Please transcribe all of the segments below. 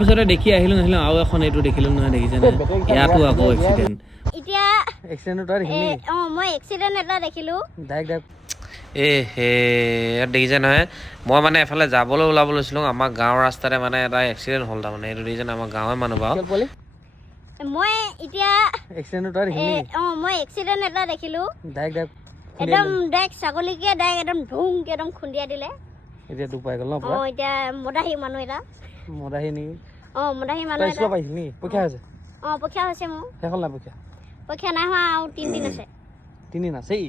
পিছতে দেখি আহিলো নাহিলো আৰু এখন এইটো দেখিলো নহয় দেখিছেনে ইয়াতো আকৌ এক্সিডেণ্ট এতিয়া এক্সিডেণ্ট এটা দেখিলি মই এক্সিডেণ্ট এটা দেখিলো ডাইৰেক্ট ইয়াত দেখিছে নহয় মই মানে এফালে যাবলৈ ওলাব লৈছিলোঁ আমাৰ গাঁৱৰ ৰাস্তাতে মানে এটা এক্সিডেণ্ট হ'ল তাৰমানে এইটো দেখিছে আমাৰ গাঁৱৰ মানুহ বাৰু মই এতিয়া এক্সিডেণ্ট এটা দেখিলি মই এক্সিডেণ্ট এটা দেখিলো ডাইৰেক্ট একদম ডাইৰেক্ট ছাগলীকে ডাইৰেক্ট একদম ধুমকে একদম খুন্দিয়াই দিলে এতিয়া দুখ পাই গ'ল ন পুৰা এতিয়া মদাহী মানুহ এটা মদাহী নেকি মদাহী মানুহ এটা স্কুলত পাইছিল নেকি পৰীক্ষা হৈছে পৰীক্ষা হৈছে মোৰ শেষ হ'ল নাই পৰীক্ষা পৰীক্ষা নাই হোৱা আৰু 3 দিন আছে 3 দিন আছেই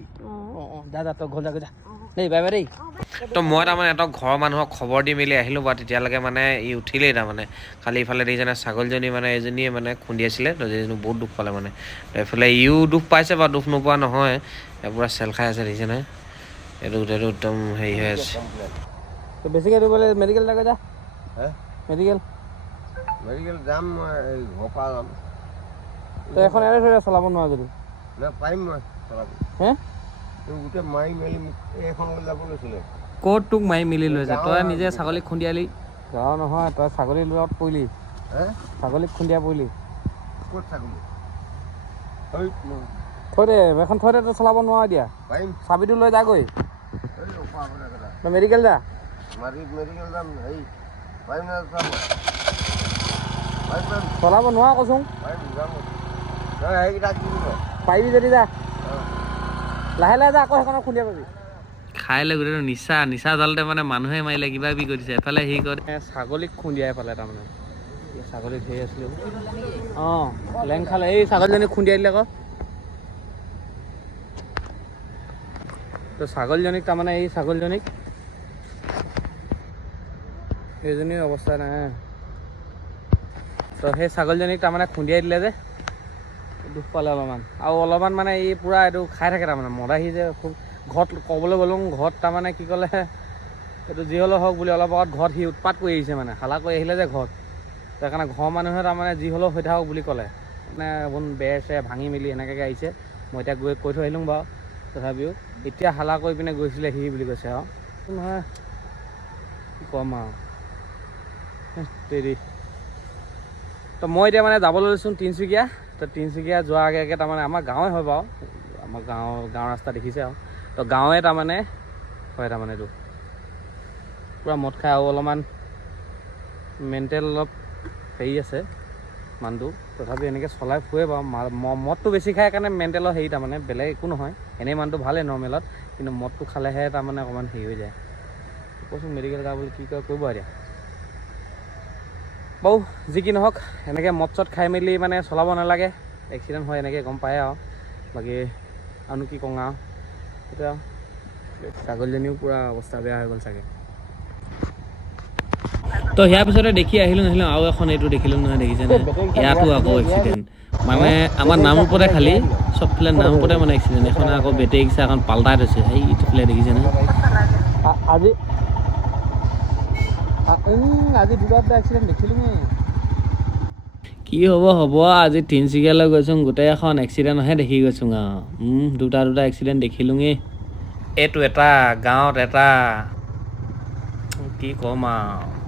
যা তই ঘৰ যা যা দেই বাই বাই দেই তো মই তাৰমানে এটা ঘৰৰ মানুহক খবৰ দি মেলি আহিলোঁ বা তেতিয়ালৈকে মানে ই উঠিলেই তাৰমানে খালি ইফালে দেখিছেনে ছাগলীজনী মানে এজনীয়ে মানে খুন্দিয়াইছিলে তো যিজনী বহুত দুখ পালে মানে তো এইফালে ইও দুখ পাইছে বা দুখ নোপোৱা নহয় পূৰা চেল খাই আছে দেখিছেনে এইটো একদম হেৰি হৈ আছে বেছিকৈ দিবলৈ মেডিকেল লাগে যা মেডিকেল যাম মই ঘৰৰ পৰা যাম তই এখন এৰে থৈ চলাব নোৱাৰ যদি পাৰিম মই চলাব হে গোটেই মাৰি মেলি এখন যাব লৈছিলে ক'ত তোক মাৰি মিলি লৈছে তই নিজে ছাগলীক খুন্দিয়ালি গাঁও নহয় তই ছাগলীৰ লগত পৰিলি ছাগলীক খুন্দিয়া পৰিলি ক'ত ছাগলী থৈ দে এখন থৈ দে তই চলাব নোৱাৰ এতিয়া পাৰিম চাবিটো লৈ যাগৈ তই মেডিকেল যা মেডিকেল যাম হেৰি পাৰিম না চলাব নোৱাৰ কৈছোং পাৰিম যাম সেইকেইটা কি পাৰিবি যদি যা লাহে লাহে যা আকৌ সেইখনত খুন্দিয়া পাবি খাই লৈ গোটেইটো নিচা জালতে মানে মানুহে মাৰিলে কিবা কিবি কৰিছে এফালে সি কৰে ছাগলীক খুন্দিয়াই পালে তাৰমানে ছাগলী ধেৰ আছিলে লেং খালে এই ছাগলীজনীক খুন্দিয়াই দিলে আকৌ তো ছাগলীজনীক তাৰমানে এই ছাগলীজনীক এইজনীৰ অৱস্থা নাই তো সেই ছাগলীজনীক তাৰমানে খুন্দিয়াই দিলে যে দুখ পালে অলপমান আৰু অলপমান মানে এই পূৰা এইটো খাই থাকে তাৰমানে মদাহী যে খুব ঘৰত ক'বলৈ গ'লোঁ ঘৰত তাৰমানে কি ক'লে এইটো যি হ'লেও হওক বুলি অলপ আগত ঘৰত সি উৎপাত কৰি আহিছে মানে হালা কৰি আহিলে যে ঘৰত সেইকাৰণে ঘৰৰ মানুহে তাৰমানে যি হ'লেও হৈ থাকক বুলি ক'লে মানে বেৰ চেৰ ভাঙি মেলি এনেকৈ আহিছে মই এতিয়া গৈ কৈ থৈ আহিলোঁ বাৰু তথাপিও এতিয়া হালা কৰি পিনে গৈছিলে সি বুলি কৈছে আৰু নহয় কি ক'ম আৰু দেৰি তো মই এতিয়া মানে যাবলৈ লৈছোঁ তিনিচুকীয়া তো তিনিচুকীয়া যোৱাৰ আগে আগে তাৰমানে আমাৰ গাঁৱে হয় বাৰু আমাৰ গাঁৱৰ ৰাস্তা দেখিছে আৰু তো গাঁৱে তাৰমানে হয় তাৰমানে এইটো পূৰা মদ খাই আৰু অলপমান মেণ্টেল অলপ হেৰি আছে মানুহটো তথাপি এনেকৈ চলাই ফুৰে বাৰু মদটো বেছি খাই কাৰণে মেণ্টেলৰ হেৰি তাৰমানে বেলেগ একো নহয় এনেই মানুহটো ভালেই নৰ্মেলত কিন্তু মদটো খালেহে তাৰমানে অকণমান হেৰি হৈ যায় কৈছোঁ মেডিকেল যাব বুলি কি কয় কৰিব এতিয়া বাৰু যি কি নহওক এনেকৈ মদ চদ খাই মেলি মানে চলাব নালাগে এক্সিডেণ্ট হয় এনেকৈ গম পায় আৰু বাকী আৰুনো কি কওঁ আৰু এতিয়া ছাগলীজনীও পূৰা অৱস্থা বেয়া হৈ গ'ল চাগে তো ইয়াৰ পিছতে দেখি আহিলোঁ নাহিলোঁ আৰু এখন এইটো দেখিলোঁ নহয় দেখিছেনে ইয়াতো আকৌ এক্সিডেণ্ট মানে আমাৰ নামৰূপতে খালি চবফালে নামৰূপতে মানে এক্সিডেণ্ট এখন আকৌ বেটেৰী ৰিক্সা এখন পাল্টাই থৈছে সেই ইটোফালে দেখিছেনে আজি দুটা এক্সিডেণ্ট দেখিলোঁ কি হ'ব আজি তিনিচুকীয়ালৈ গৈছোঁ গোটেই এখন এক্সিডেণ্টহে দেখি গৈছোঁ আৰু দুটা এক্সিডেণ্ট দেখিলোঁগৈ এইটো এটা গাঁৱত এটা কি ক'ম আৰু